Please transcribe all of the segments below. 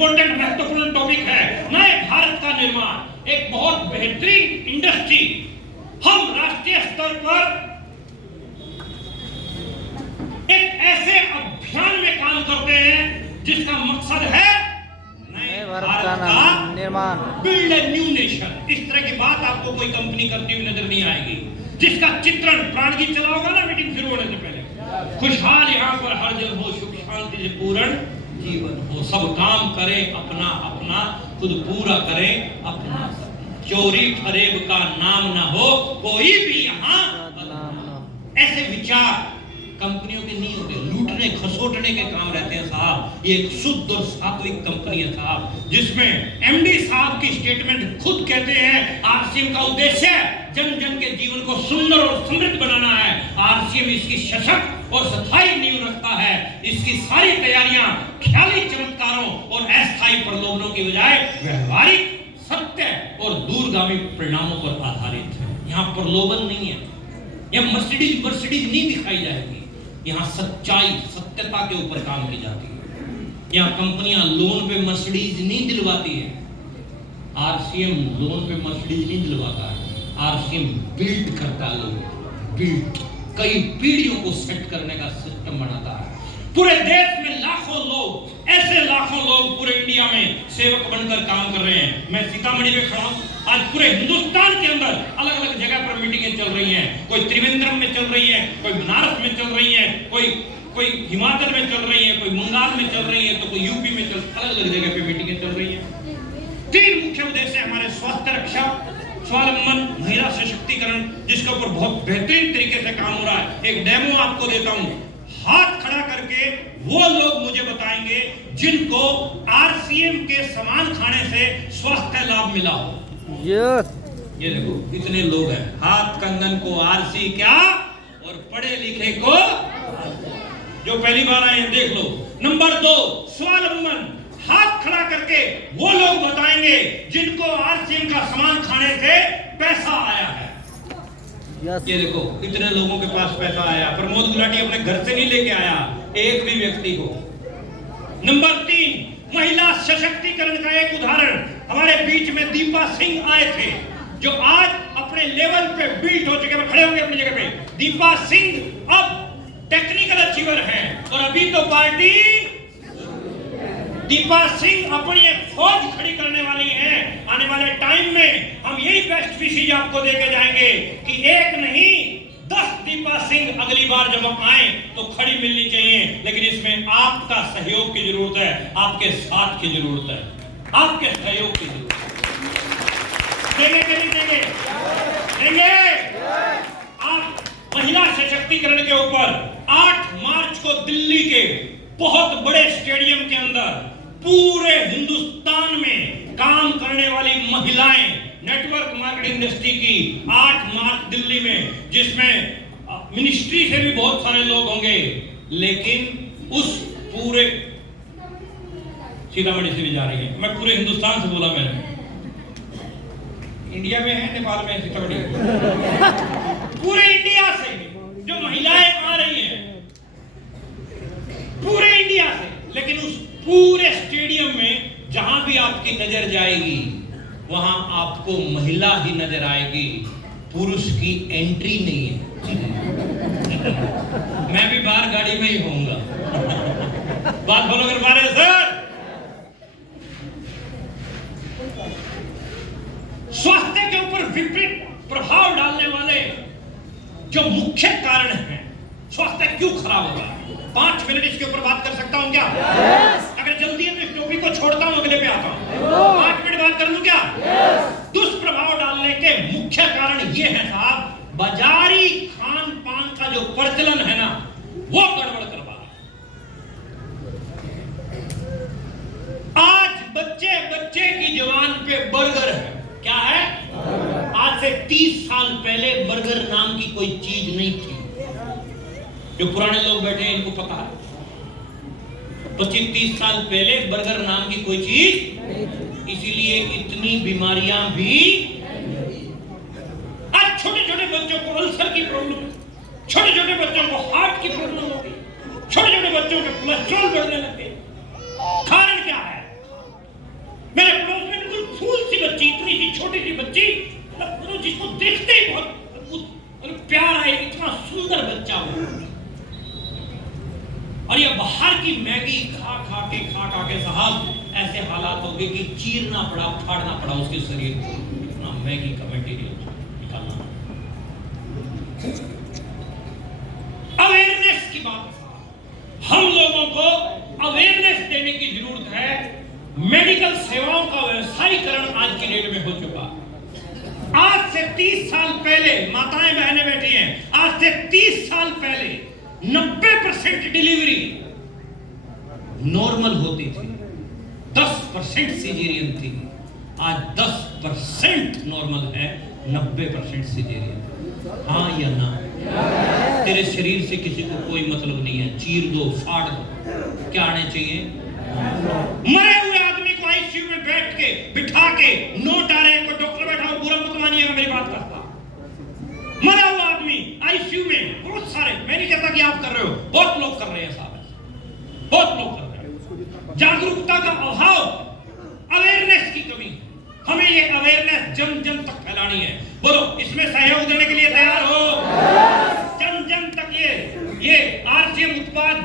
Important महत्वपूर्ण topic है नए भारत का निर्माण, एक बहुत बेहतरीन इंडस्ट्री। हम राष्ट्रीय स्तर पर एक ऐसे अभियान में काम करते हैं जिसका मकसद है नए भारत का निर्माण, बिल्ड ए न्यू नेशन। इस तरह की बात आपको कोई कंपनी करती हुई नजर नहीं आएगी जिसका चित्रण प्राणगीत चला होगा ना मीटिंग शुरू होने से पहले, खुशहाल यहाँ पर हर जन हो, सुख शांति से पूर्ण जीवन हो, सब काम करें अपना अपना, खुद पूरा करें अपना, चोरी फरेब का नाम ना हो कोई भी यहाँ। ऐसे विचार कंपनियों के नहीं होते, लूटने खसोटने के काम रहते हैं साहब। ये एक शुद्ध और सात्विक कंपनी है साहब, जिसमें एमडी साहब की स्टेटमेंट खुद कहते हैं आरसीएम का उद्देश्य जन जन के जीवन को सुंदर और समृद्ध बनाना है। आरसीएम इसकी सशक्त और स्थायी नींव रखता है। इसकी सारी तैयारियां ख्याली चमत्कारों और अस्थायी प्रलोभनों की बजाय व्यवहारिक, सत्य और दूरगामी परिणामों पर आधारित है। यहाँ प्रलोभन नहीं है, यहाँ मर्सिडीज नहीं दिखाई जाएगी, यहाँ सच्चाई सत्यता के ऊपर काम की जाती है। यहाँ कंपनियां लोन पे मर्सिडीज नहीं दिलवाती है, आरसीएम लोन पे मर्सिडीज नहीं दिलवाता है, आरसीएम बिल्ड करता है, लोग बिल्ड कई पीढ़ियों को सेट करने का सिस्टम बनाता है। पूरे देश में लाखों लोग, ऐसे लाखों लोग पूरे इंडिया में सेवक बनकर काम कर रहे हैं। मैं सीतामढ़ी में खड़ा हूं, आज पूरे हिंदुस्तान के अंदर अलग अलग जगह पर मीटिंगें चल रही हैं। कोई त्रिवेंद्रम में चल रही है, कोई बनारस में चल रही है, कोई हिमाचल में चल रही है, कोई बंगाल में चल रही है, तो कोई यूपी में अलग अलग जगह पे मीटिंगें चल रही हैं। तीन मुख्य उद्देश्य है हमारे: स्वास्थ्य रक्षा, स्वावलंबन, महिला सशक्तिकरण, जिसके ऊपर बहुत बेहतरीन तरीके से काम हो रहा है। एक डेमो आपको देता हूं, हाथ खड़ा करके वो लोग मुझे बताएंगे जिनको आरसीएम के सामान खाने से स्वास्थ्य लाभ मिला हो। ये देखो इतने लोग हैं, हाथ कंगन को आरसी क्या और पढ़े लिखे को, जो पहली बार आए हैं देख लो। नंबर 2 स्वावलंबन, हाथ खड़ा करके वो लोग बताएंगे जिनको आरसीएम का सामान खाने से पैसा आया है। ये देखो इतने लोगों के पास पैसा आया, प्रमोद गुलाटी अपने घर से नहीं लेके आया एक भी व्यक्ति को। नंबर 3 महिला सशक्तिकरण का एक उदाहरण, हमारे बीच में दीपा सिंह आए थे जो आज अपने लेवल पे बिल्ट हो चुके हैं, खड़े होंगे अपनी जगह पे। दीपा सिंह अब टेक्निकल अचीवर हैं और अभी तो पार्टी दीपा सिंह अपनी एक फौज खड़ी करने वाली है। आने वाले टाइम में हम यही बेस्ट विशेष आपको देके जाएंगे कि एक नहीं 10 दीपा सिंह अगली बार जब हम आए तो खड़ी मिलनी चाहिए। लेकिन इसमें आपका सहयोग की जरूरत है, आपके साथ की जरूरत है, आपके सहयोग की जरूरत है। देंगे कि नहीं देंगे? देंगे। आप महिला सशक्तिकरण के ऊपर 8 मार्च को दिल्ली के बहुत बड़े स्टेडियम के अंदर पूरे हिंदुस्तान में काम करने वाली महिलाएं, नेटवर्क मार्केटिंग इंडस्ट्री की 8 मार्च दिल्ली में, जिसमें मिनिस्ट्री से भी बहुत सारे लोग होंगे, लेकिन उस पूरे सीतामढ़ी से भी जा रही है। मैं पूरे हिंदुस्तान से बोला, मैंने इंडिया में है, नेपाल में है, सीतामढ़ी पूरे इंडिया से जो महिलाएं आ रही हैं, पूरे इंडिया से। लेकिन उस पूरे स्टेडियम में जहां भी आपकी नजर जाएगी वहां आपको महिला ही नजर आएगी, पुरुष की एंट्री नहीं है। मैं भी बाहर गाड़ी में ही होऊंगा। बात फॉलो कर पा रहे हैं सर? स्वास्थ्य के ऊपर विपरीत प्रभाव डालने वाले जो मुख्य कारण हैं, स्वास्थ्य क्यों खराब होगा, 5 मिनट इसके ऊपर बात कर सकता हूं क्या? अगर जल्दी है तो इस टॉपिक को छोड़ता हूं, अगले पे आता हूं। 5 मिनट बात कर लूं क्या? दुष्प्रभाव डालने के मुख्य कारण ये है साहब, बाजारी खान पान का जो प्रचलन है ना, वो गड़बड़ करवा रहा है। आज बच्चे की जुबान पे बर्गर है। क्या है? आज से 30 साल पहले बर्गर नाम की कोई चीज नहीं थी। जो पुराने लोग बैठे हैं इनको पता है, 25-30 साल पहले बर्गर नाम की कोई चीज, इसीलिए इतनी बीमारियां भी। आज छोटे छोटे बच्चों को अल्सर की प्रॉब्लम, छोटे छोटे बच्चों को हार्ट की प्रॉब्लम होगी, छोटे छोटे बच्चों के कोलेस्ट्रॉल बढ़ने लगे। कारण क्या है? छोटी सी बच्ची, मतलब जिसको देखते ही बहुत प्यार आए, इतना सुंदर बच्चा हो, और ये बाहर की मैगी खा खा के साहब ऐसे हालात हो गए कि चीरना पड़ा, फाड़ना पड़ा उसके शरीर को, इतना मैगी का मटेरियल निकालना। अवेयरनेस की बात, हम लोगों को अवेयरनेस देने की जरूरत है। मेडिकल सेवाओं का व्यवसायीकरण आज की डेट में हो चुका। आज से 30 साल पहले, माताएं बहनें बैठी हैं, आज से 30 साल पहले 90% डिलीवरी नॉर्मल होती थी, 10% सीजेरियन थी। आज 10% नॉर्मल है, 90% सीजेरियन। हाँ या ना? तेरे शरीर से किसी को कोई मतलब नहीं है, चीर दो, फाड़ दो, क्या आने चाहिए? मरे हुए आदमी को आईसीयू में बैठ के बिठा के नोट आ रहे हैं, कोई डॉक्टर बैठा हो, बुरा मत मानिएगा मेरी बात करता। मरा हुआ आदमी आईसीयू में, बहुत सारे, मैं नहीं कहता कि आप कर रहे हो, बहुत लोग कर रहे हैं साहब, बहुत लोग कर रहे हैं। जागरूकता का अभाव, अवेयरनेस की कमी, हमें ये अवेयरनेस जन जन तक फैलानी है। बोलो, इसमें सहयोग देने के लिए तैयार हो? जन जन तक ये आरसीएम उत्पाद,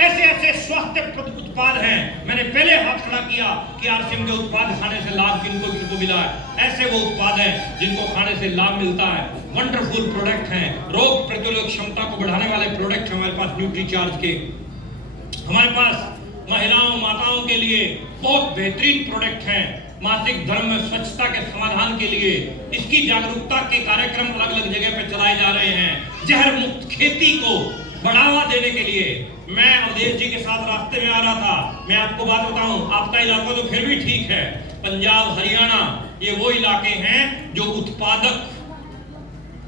ऐसे ऐसे स्वास्थ्य उत्पाद हैं। मैंने पहले हाथ खड़ा किया कि आरसीएम के उत्पाद खाने से लाभ किनको मिला है। ऐसे वो उत्पाद हैं जिनको खाने से लाभ मिलता है, वंडरफुल प्रोडक्ट हैं, रोग प्रतिरोधक क्षमता को बढ़ाने वाले प्रोडक्ट हैं हमारे पास न्यूट्रीचार्ज के। हमारे पास महिलाओं माताओं के लिए बहुत बेहतरीन प्रोडक्ट हैं, मासिक धर्म में स्वच्छता के समाधान के लिए। इसकी जागरूकता के कार्यक्रम अलग अलग जगह पे चलाए जा रहे हैं। जहर मुक्त खेती को बढ़ावा देने के लिए मैं अवधेश जी के साथ रास्ते में आ रहा था। मैं आपको बात बताऊं, आपका इलाका तो फिर भी ठीक है, पंजाब हरियाणा ये वो इलाके हैं जो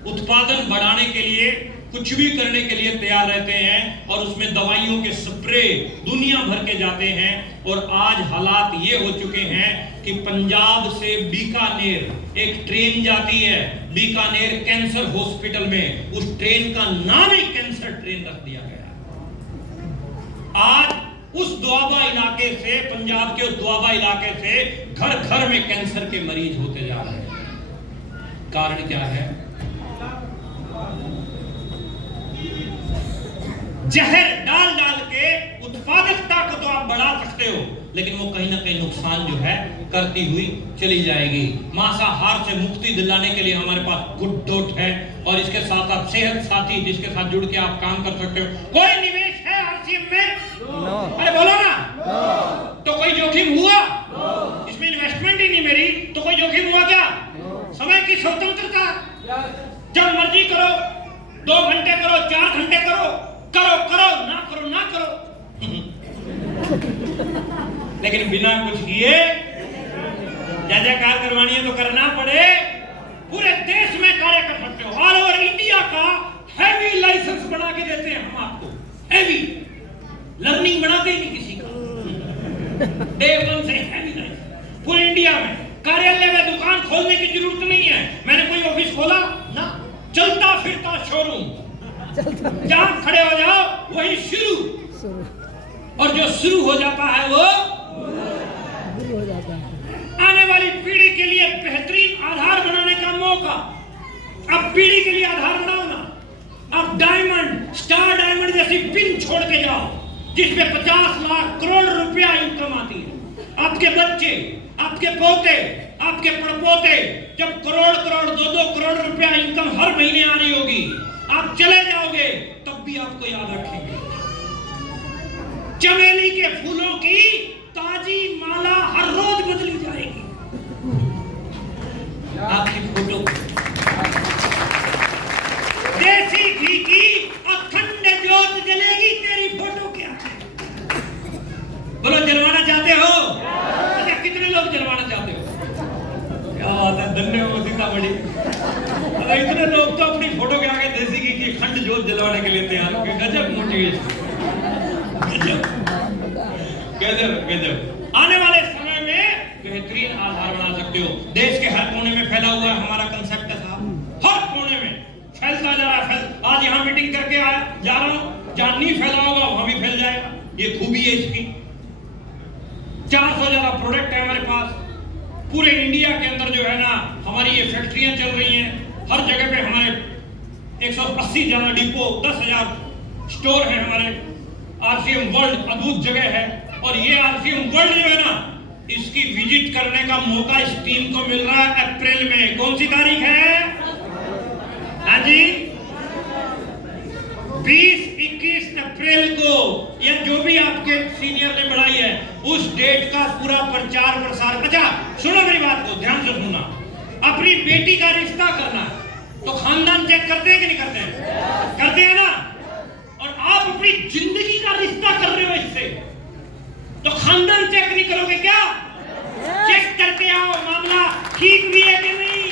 उत्पादन बढ़ाने के लिए कुछ भी करने के लिए तैयार रहते हैं, और उसमें दवाइयों के स्प्रे दुनिया भर के जाते हैं। और आज हालात ये हो चुके हैं कि पंजाब से बीकानेर एक ट्रेन जाती है, बीकानेर कैंसर हॉस्पिटल में, उस ट्रेन का नाम ही कैंसर ट्रेन रख दिया गया। आज उस दुआबा इलाके से, पंजाब के उस दुआबा इलाके से घर घर में कैंसर के मरीज होते जा रहे हैं। कारण क्या है? जहर डाल डाल के उत्पादकता को तो आप बढ़ा सकते हो, लेकिन वो कहीं ना कहीं नुकसान जो है करती हुई चली जाएगी। मांसाहार से मुक्ति दिलाने के लिए हमारे पास गुड डॉट है, और इसके साथ साथ सेहत साथी जिसके साथ जुड़ के आप काम कर सकते हो। कोई निवेश है आरसीएम में? No. अरे बोलो ना। No. तो कोई जोखिम हुआ? No. इसमें इन्वेस्टमेंट ही नहीं मेरी, तो कोई जोखिम हुआ क्या? No. समय की स्वतंत्रता, जब मर्जी करो, 2 घंटे करो, 4 घंटे करो, ना करो लेकिन बिना कुछ किए जयकार करवानी है तो करना पड़े। पूरे देश में कार्य कर सकते हो, ऑल ओवर इंडिया का हैवी लाइसेंस बना के देते हैं हम आपको। हैवी लर्निंग बनाते ही नहीं किसी का, डे 1 से हैवी लाइसेंस पूरे इंडिया में। कार्यालय में दुकान खोलने की जरूरत नहीं है, मैंने कोई ऑफिस खोला ना, चलता फिरता शोरूम, जहां खड़े हो जाओ वही शुरू, और जो शुरू हो जाता है वो हो जाता है। आने वाली पीढ़ी के लिए बेहतरीन आधार बनाने का मौका। अब पीढ़ी के लिए आधार बनाओ ना, अब डायमंड, स्टार डायमंड जैसी पिन छोड़ के जाओ जिसमें 50 लाख करोड़ रुपया इनकम आती है। आपके बच्चे, आपके पोते, आपके पड़पोते जब करोड़ 2-2 करोड़ रुपया इनकम हर महीने आ रही होगी, आप चले जाओगे तब भी आपको याद रखेंगे। चमेली के फूलों की ताजी माला हर रोज बदली जाएगी। आपकी फोटो, देसी घी की अखंड ज्योत जलेगी तेरी फोटो के आगे। बोलो, जलवाना चाहते हो? अच्छा, कितने लोग जलवाना चाहते हो? क्या बात है, धन्यवाद सीतामढ़ी। अगर इतने लोग तो अपनी फोटो के आगे देसी घी की अखंड ज्योत जलवाने के लिए तैयार हो गए। गजब मोटिवेशन, गजब। आने वाले समय में बेहतरीन आधार बना सकते हो। देश के हर कोने में फैला हुआ है हमारा कंसेप्ट है साहब, हर कोने में फैलता जा रहा है। आज यहाँ मीटिंग करके जा रहा हूँ, जहाँ नहीं फैला होगा वहां भी फैल जाएगा। ये खूबी है इसकी। 400 ज्यादा प्रोडक्ट है हमारे पास, पूरे इंडिया के अंदर जो है ना हमारी ये फैक्ट्रियां चल रही हैं, हर जगह पे हमारे 180 ज्यादा डिपो, 10,000 स्टोर है हमारे। आरसीएम वर्ल्ड अद्भुत जगह है, और ये आरसीएम वर्ल्ड जो है ना इसकी विजिट करने का मौका इस टीम को मिल रहा है अप्रैल में। कौन सी तारीख है? हाँ जी, 20-21 अप्रैल को, या जो भी आपके सीनियर ने बढ़ाई है उस डेट का पूरा प्रचार प्रसार। अच्छा सुनो मेरी बात को ध्यान से सुनना। अपनी बेटी का रिश्ता करना तो खानदान चेक करते हैं कि नहीं करते हैं? करते हैं ना। और आप अपनी जिंदगी का रिश्ता कर रहे हो इससे, तो खानदान चेक नहीं करोगे क्या? चेक करके आओ मामला ठीक भी है कि नहीं।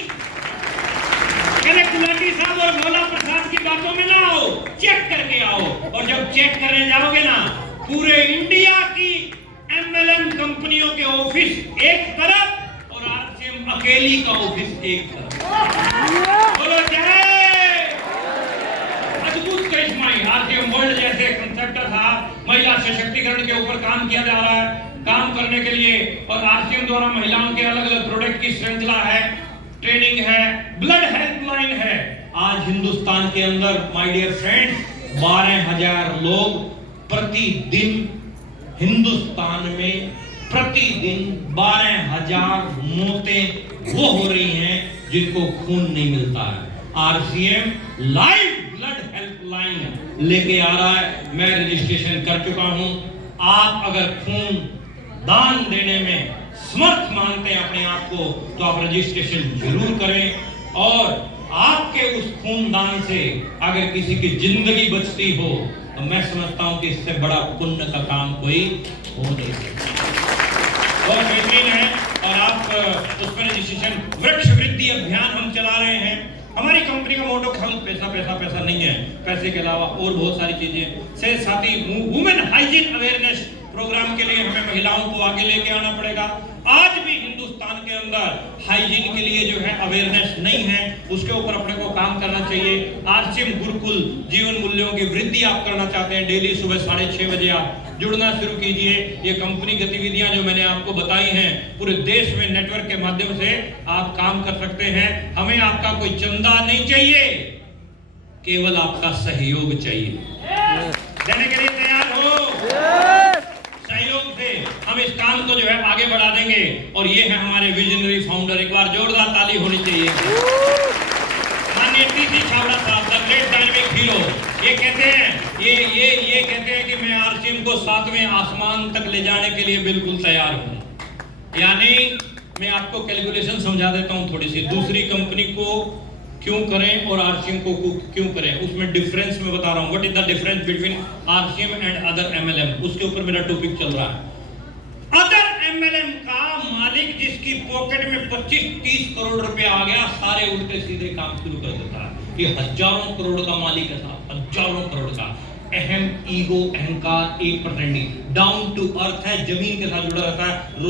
गुलाटी साहब और भोला प्रसाद की बातों में ना आओ, चेक करके आओ। और जब चेक करने जाओगे ना, पूरे इंडिया की एमएलएम कंपनियों के ऑफिस एक तरफ और आरसीएम अकेली का ऑफिस एक तरफ। बोलो जय। अद्भुत करिश्माई आरसीएम वर्ल्ड जैसे कंसेप्टर साहब महिला सशक्तिकरण के ऊपर काम किया जा रहा है, काम करने के लिए। और आरसीएम द्वारा महिलाओं के अलग अलग प्रोडक्ट की श्रृंखला है, ट्रेनिंग है, ब्लड हेल्पलाइन है। आज हिंदुस्तान के अंदर माय डियर फ्रेंड्स 12,000 लोग प्रतिदिन, हिंदुस्तान में प्रतिदिन 12,000 मौतें वो हो रही हैं जिनको खून नहीं मिलता है। आरसीएम लाइव ब्लड हेल्पलाइन लेके आ रहा है। मैं रजिस्ट्रेशन कर चुका हूं। आप अगर खून दान देने में समर्थ मानते हैं अपने आप को, तो आप रजिस्ट्रेशन जरूर करें। और आपके उस खूनदान से अगर किसी की जिंदगी बचती हो तो मैं समझता हूं कि इससे बड़ा पुण्य का काम कोई हो नहीं सकता। बहुत बेहतरीन है। और आप उस पर रजिस्ट्रेशन, वृक्ष वृद्धि अभियान हम चला रहे हैं। हमारी कंपनी का मोटो हम पैसा पैसा पैसा नहीं है, पैसे के अलावा और बहुत सारी चीजें से साथ ही वुमेन हाइजीन अवेयरनेस प्रोग्राम के लिए हमें महिलाओं को आगे लेके आना पड़ेगा। आज भी हिंदुस्तान के अंदर हाइजीन के लिए जो है अवेयरनेस नहीं है, उसके ऊपर अपने को काम करना चाहिए। आरसीएम गुरुकुल जीवन मूल्यों की वृद्धि आप करना चाहते हैं, डेली सुबह 6:30 बजे आप जुड़ना शुरू कीजिए। ये कंपनी गतिविधियां जो मैंने आपको बताई हैं पूरे देश में नेटवर्क के माध्यम से आप काम कर सकते हैं। हमें आपका कोई चंदा नहीं चाहिए, केवल आपका सहयोग चाहिए। देने के लिए तैयार हो? सहयोग से हम इस काम को जो है आगे बढ़ा देंगे। और ये है हमारे विजनरी फाउंडर, एक बार जोरदार ताली होनी चाहिए। माननीय टीसी छावड़ा साहब, द ग्रेट डायनामिक हीरो, ये कहते हैं ये कहते हैं कि मैं आरसीएम को 7वें आसमान तक ले जाने के लिए बिल्कुल तैयार हूं। यानी मैं आपको कैलकुलेशन समझा देता हूं थोड़ी सी। दूसरी कंपनी को क्यों करें और आरसीएम को क्यों करें, उसमें डिफरेंस मैं बता रहा हूं। What is the difference between RCM and other MLM, उसके ऊपर मेरा टॉपिक चल रहा है। अदर एमएलएम का मालिक जिसकी पॉकेट में 25-30 करोड़ रुपए आ गया, सारे उल्टे सीधे काम शुरू कर देता है। ये हजारों करोड़ का मालिक है साहब, हजारों करोड़ का। अहम, ईगो, अहंकार 1% डाउन टू अर्थ है, जमीन के साथ जुड़ा रहता है।